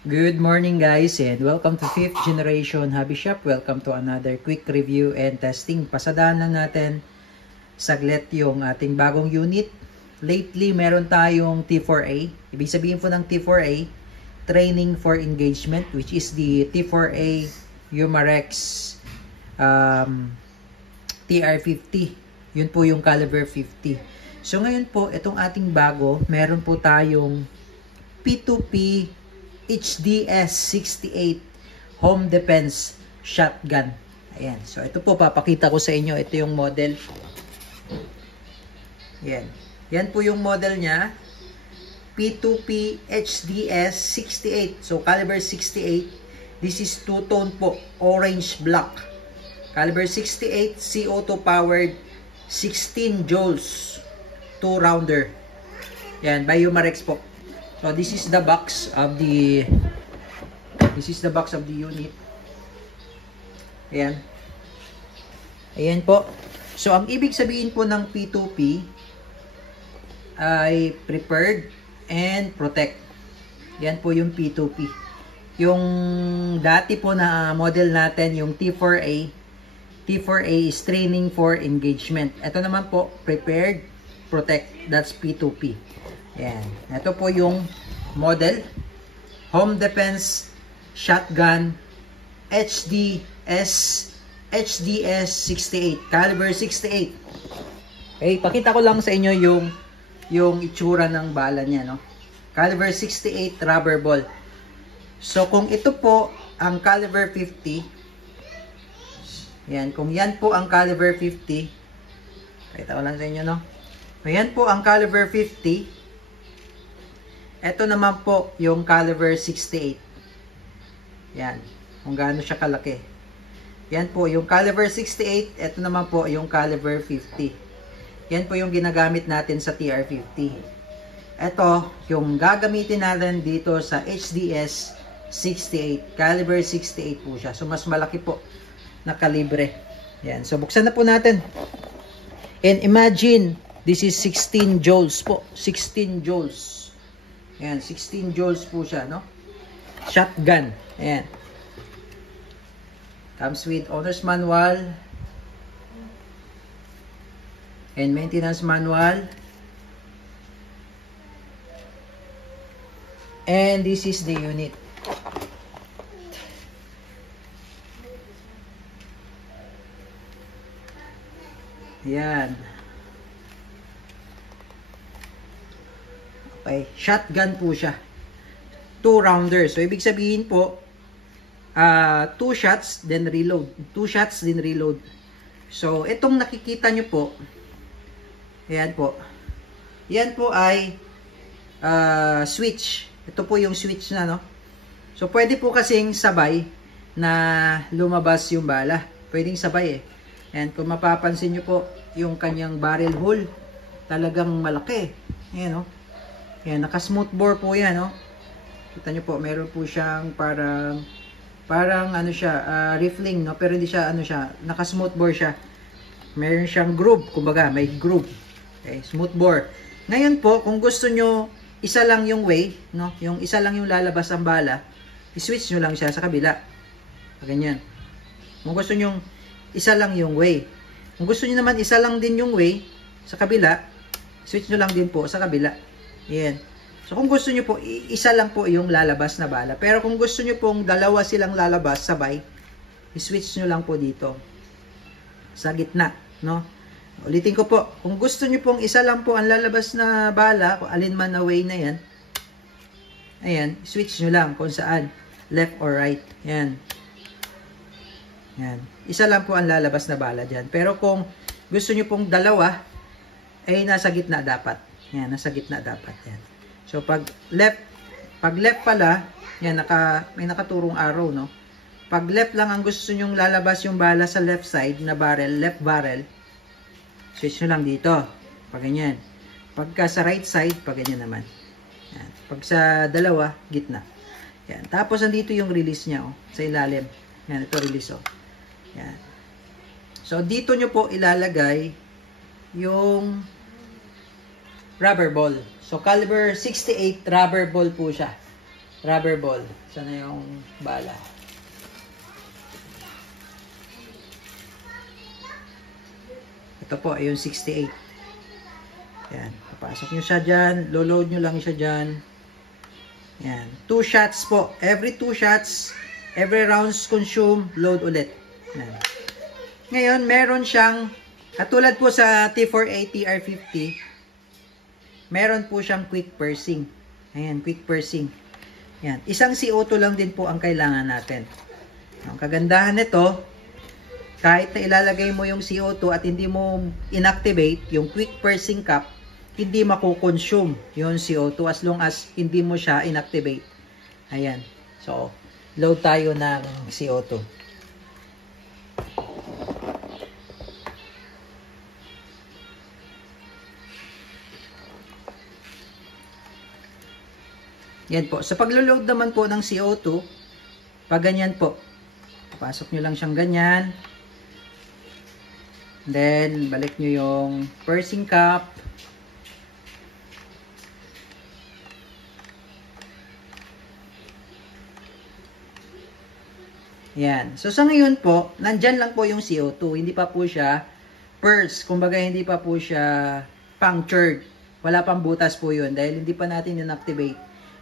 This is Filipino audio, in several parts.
Good morning guys and welcome to 5th generation hobby shop. Welcome to another quick review and testing. Pasadaan lang natin saglit yung ating bagong unit. Lately meron tayong T4A. Ibig sabihin po ng T4A, Training for Engagement, which is the T4A Umarex TR50. Yun po yung caliber 50. So ngayon po, itong ating bago, meron po tayong P2P HDS 68 Home Defense Shotgun. Ayan. So, ito po, papakita ko sa inyo. Ito yung model. Ayan. Yan po yung model niya. P2P HDS 68. So, caliber 68. This is two-tone po. Orange black. Caliber 68. CO2 powered. 16 joules. 2 rounder. Yan. By Umarex po. So this is the box of the unit. Ayan. Ayan po. So ang ibig sabihin po ng P2P ay prepared and protect. Yan po yung P2P. Yung dati po na model natin, yung T4A. T4A is training for engagement. Ito naman po, prepared, protect. That's P2P. Ayan. Ito po yung model. Home Defense Shotgun HDS 68. Caliber 68. Okay, pakita ko lang sa inyo yung itsura ng bala niya, no? Caliber 68 rubber ball. So, kung ito po ang caliber 50, yan, kung yan po ang caliber 50, pakita ko lang sa inyo, no? Kung yan po ang caliber 50, ito naman po yung caliber 68. Yan. Kung gaano siya kalaki. Yan po yung caliber 68. Ito naman po yung caliber 50. Yan po yung ginagamit natin sa TR50. Ito yung gagamitin natin dito sa HDS 68. Caliber 68 po siya. So mas malaki po na kalibre. Yan. So buksan na po natin. And imagine, this is 16 joules po. 16 joules. Ayan, 16 joules po siya, no? Shotgun. Ayan. Comes with owner's manual and maintenance manual. And this is the unit. Ayan. Okay, shotgun po siya. 2 rounders. So, ibig sabihin po, 2 shots, then reload. 2 shots, then reload. So, itong nakikita nyo po, ayan po. Yan po ay switch. Ito po yung switch na, no? So, pwede po kasing sabay na lumabas yung bala. Pwedeng sabay eh. And kung mapapansin nyo po, yung kanyang barrel hole, talagang malaki. Ayan, no? Yan, naka-smooth bore po yan, no? Kita nyo po, meron po siyang parang ano siya, riffling, no? Pero hindi siya, ano siya, naka-smooth bore siya. Meron siyang groove, kumbaga, may groove. Okay, smooth bore. Ngayon po, kung gusto nyo, isa lang yung way, no? Yung isa lang yung lalabas ang bala, i-switch nyo lang siya sa kabila. Ganyan. Kung gusto nyo, isa lang yung way. Kung gusto nyo naman, isa lang din yung way sa kabila, switch nyo lang din po sa kabila. Yan. So, kung gusto nyo po, isa lang po yung lalabas na bala. Pero kung gusto nyo pong dalawa silang lalabas sabay, i-switch nyo lang po dito. Sa gitna, no? Ulitin ko po, kung gusto nyo pong isa lang po ang lalabas na bala, kung alin man na way na yan, ayan, switch nyo lang kung saan, left or right. Yan. Yan. Isa lang po ang lalabas na bala dyan. Pero kung gusto nyo pong dalawa, ay nasa gitna dapat. Yan, nasa gitna dapat yan. So pag left pala, yan may nakaturong arrow, no? Pag left lang ang gusto nyong lalabas yung bala sa left side na barrel, left barrel, switch nyo lang dito. Pag ganyan. Pagka sa right side, pag ganyan naman. Yan. Pag sa dalawa, gitna. Yan. Tapos andito yung release niya, oh, sa ilalim. Yan, ito release, oh. Yan. So dito nyo po ilalagay yung rubber ball. So, caliber 68 rubber ball po siya. rubber ball. Sana yung bala. Ito po, yung 68. Yan. Papasok nyo siya dyan. Load nyo lang siya dyan. Yan. 2 shots po. Every 2 shots, every rounds consume, load ulit. Yan. Ngayon, meron siyang, katulad po sa T4A TR50, meron po siyang quick pursing. Ayan, quick pursing. Yan. Isang CO2 lang din po ang kailangan natin. Ang kagandahan nito, kahit na ilalagay mo yung CO2 at hindi mo inactivate yung quick pursing cap, hindi mako-consume yung CO2 as long as hindi mo siya inactivate. Ayan. So, load tayo ng CO2. Yan po. Sa paglo-load naman po ng CO2, pag ganyan po, pasok nyo lang siyang ganyan. Then, balik nyo yung pursing cap. Yan. So, sa ngayon po, nandyan lang po yung CO2. Hindi pa po siya purse. Kumbaga, hindi pa po siya punctured. Wala pang butas po yun dahil hindi pa natin in-activate.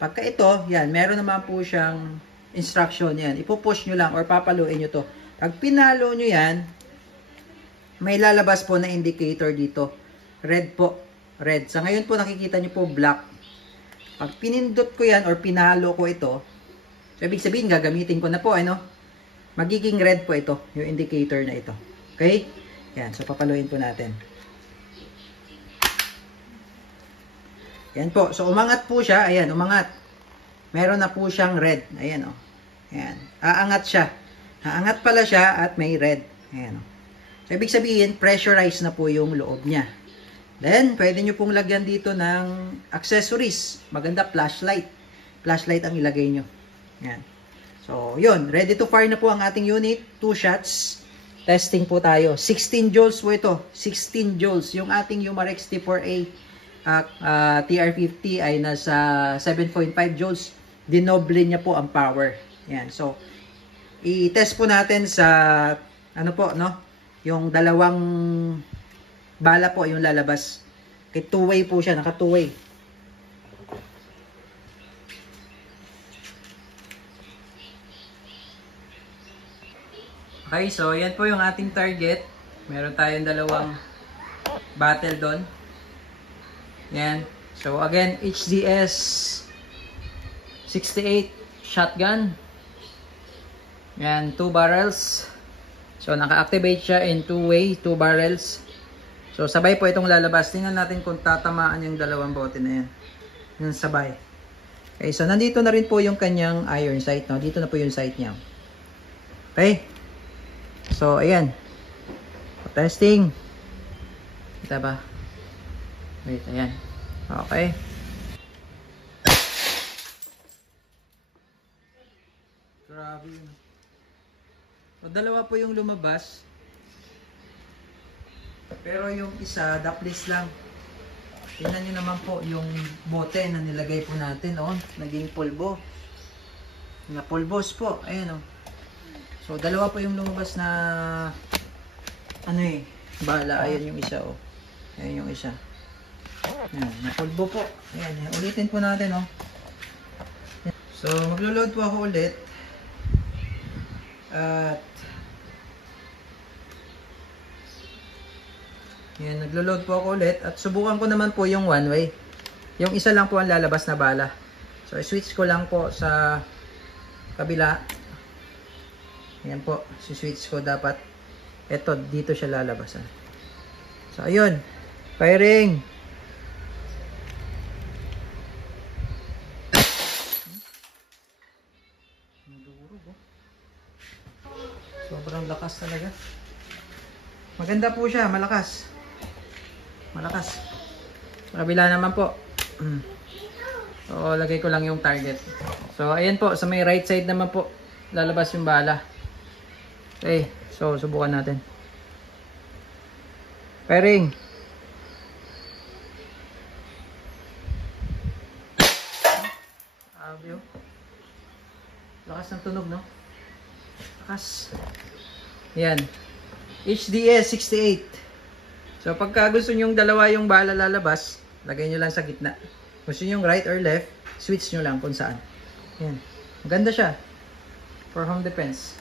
Pagka ito, yan, meron naman po siyang instruction. Yan. Ipupush nyo lang or papaluin nyo to. Pag pinalo nyo yan, may lalabas po na indicator dito. Red po. Red. Sa ngayon po nakikita nyo po black. Pag pinindot ko yan or pinalo ko ito, so ibig sabihin gagamitin ko na po, ano? Magiging red po ito, yung indicator na ito. Okay? Yan. So papaluin po natin. Yan po. So umangat po siya. Ayan, umangat. Meron na po siyang red. Ayan o. Ayan. Aangat siya. Aangat pala siya at may red. Ayan o. So, ibig sabihin, pressurized na po yung loob niya. Then, pwede nyo pong lagyan dito ng accessories. Maganda, flashlight. Flashlight ang ilagay nyo. Yan. So, yun. Ready to fire na po ang ating unit. 2 shots. Testing po tayo. 16 joules po ito. 16 joules. Yung ating Umarex T4A TR50 ay nasa 7.5 joules. Dinoble niya po ang power. Yan. So, i-test po natin sa, ano po, no? Yung dalawang bala po yung lalabas. Okay, two-way po siya, naka two-way. Okay, so yan po yung ating target. Meron tayong dalawang battle doon. Yan. So again, HDS 68 shotgun. Yan, 2 barrels. So, naka-activate siya in 2-way, 2 barrels. So, sabay po itong lalabas. Tingnan natin kung tatamaan yung dalawang bote na yan. Yung sabay. Okay, so nandito na rin po yung kanyang iron sight. No? Dito na po yung sight niya. Okay. So, ayan. Testing. Kita ba? Wait, ayan. Okay. Grabe yun. So, dalawa po yung lumabas. Pero yung isa, daplis lang. Tingnan nyo naman po yung bote na nilagay po natin. Oh, naging pulbo. Napulbos po. Ayan oh. So, dalawa po yung lumabas na ano eh, bala. Ayan yung isa oh. Ayan yung isa. Ayan, napulbo po. Ayan, ulitin po natin oh. So, maglo-load po ako ulit. At yan, naglo-load po ako ulit at subukan ko naman po yung one way. Yung isa lang po ang lalabas na bala. So, i-switch ko lang po sa kabila. Yan po, si-switch ko dapat. Ito, dito siya lalabas. So, ayun. Firing! Sobrang lakas talaga. Maganda po siya, malakas. Malakas. Kabila naman po. So, lagay ko lang yung target. So, ayan po. Sa may right side naman po, lalabas yung bala. Okay. So, subukan natin. Firing. Audio. Lakas ng tunog, no? Lakas. Yan. HDS 68. So, pagka gusto nyo yung dalawa yung bala lalabas, lagay nyo lang sa gitna. Gusto nyo yung right or left, switch nyo lang kung saan. Yan. Maganda siya. For home defense.